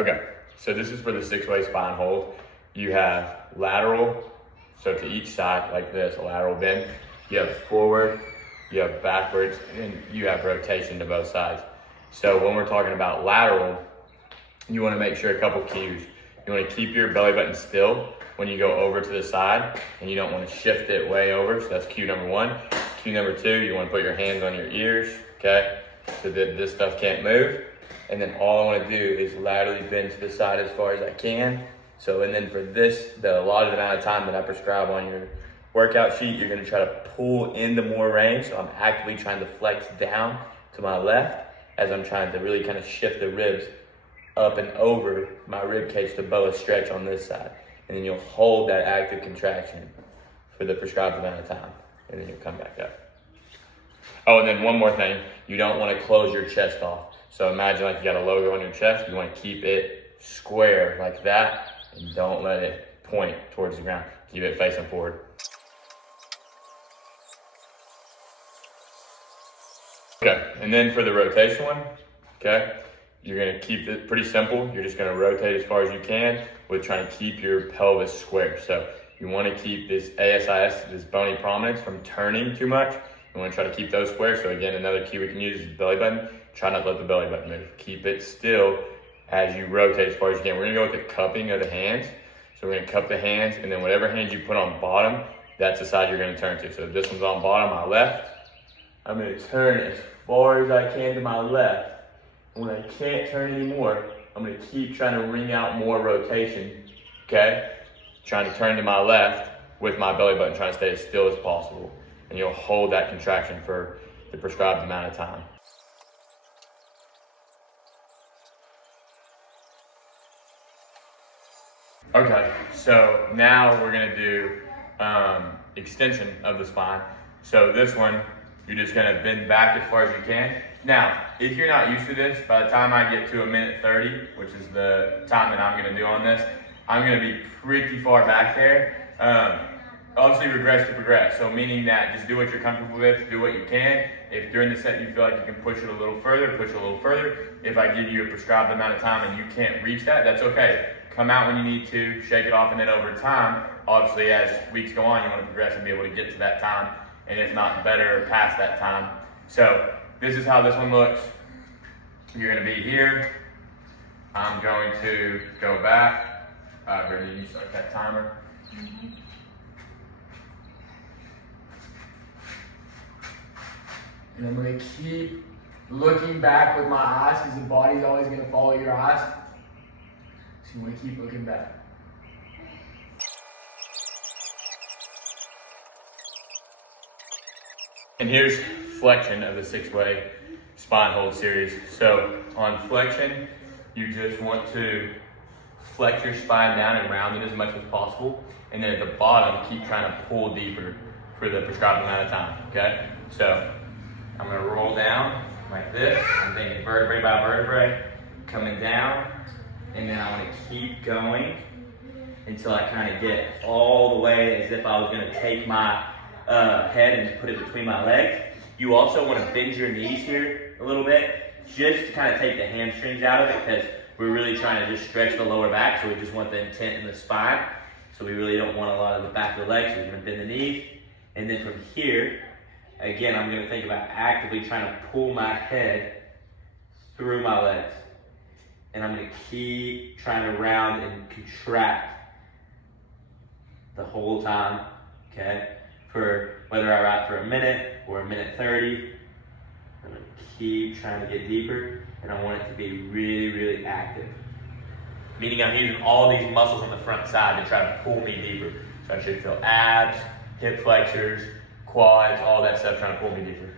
Okay, so this is for the six-way spine hold. You have lateral, so to each side like this, a lateral bend. You have forward, you have backwards, and you have rotation to both sides. So when we're talking about lateral, you want to make sure a couple cues. You want to keep your belly button still when you go over to the side, and you don't want to shift it way over. So that's cue number one. Cue number two, you want to put your hands on your ears, okay? So that this stuff can't move. And then all I want to do is laterally bend to the side as far as I can. So, and then for this, the allotted amount of time that I prescribe on your workout sheet, you're going to try to pull into more range. So I'm actively trying to flex down to my left as I'm trying to really kind of shift the ribs up and over my rib cage to boa stretch on this side. And then you'll hold that active contraction for the prescribed amount of time. And then you'll come back up. Oh, and then one more thing. You don't want to close your chest off. So imagine like you got a logo on your chest. You want to keep it square like that. And don't let it point towards the ground. Keep it facing forward. Okay, and then for the rotation one, okay, you're gonna keep it pretty simple. You're just gonna rotate as far as you can with trying to keep your pelvis square. So you wanna keep this ASIS, this bony prominence, from turning too much. You wanna try to keep those square. So again, another key we can use is belly button. Try not to let the belly button move. Keep it still as you rotate as far as you can. We're gonna go with the cupping of the hands. So we're gonna cup the hands, and then whatever hand you put on bottom, that's the side you're gonna turn to. So if this one's on bottom, my left, I'm gonna turn as far as I can to my left. When I can't turn anymore, I'm gonna keep trying to wring out more rotation, okay? Trying to turn to my left with my belly button, trying to stay as still as possible. And you'll hold that contraction for the prescribed amount of time. Okay, so now we're gonna do extension of the spine. So this one, you're just gonna bend back as far as you can. Now, if you're not used to this, by the time I get to a minute 30, which is the time that I'm gonna do on this, I'm gonna be pretty far back there. Obviously regress to progress. So meaning that just do what you're comfortable with, do what you can. If during the set you feel like you can push it a little further, push it a little further. If I give you a prescribed amount of time and you can't reach that, that's okay. Come out when you need to, shake it off, and then over time, obviously as weeks go on, you want to progress and be able to get to that time, and if not better, past that time. So this is how this one looks. You're going to be here. I'm going to go back. Brittany, you start that timer. And I'm going to keep looking back with my eyes, because the body's always going to follow your eyes. So you want to keep looking back. And here's flexion of the six-way spine hold series. So on flexion, you just want to flex your spine down and round it as much as possible. And then at the bottom, keep trying to pull deeper for the prescribed amount of time, okay? So I'm gonna roll down like this. I'm thinking vertebrae by vertebrae, coming down. And then I want to keep going until I kind of get all the way as if I was going to take my head and put it between my legs. You also want to bend your knees here a little bit, just to kind of take the hamstrings out of it, because we're really trying to just stretch the lower back, so we just want the intent in the spine. So we really don't want a lot of the back of the legs, so we're going to bend the knees. And then from here, again, I'm going to think about actively trying to pull my head through my legs. And I'm going to keep trying to round and contract the whole time, okay? For whether I ride for a minute or a minute 30, I'm going to keep trying to get deeper, and I want it to be really, really active. Meaning I'm using all these muscles on the front side to try to pull me deeper. So I should feel abs, hip flexors, quads, all that stuff trying to pull me deeper.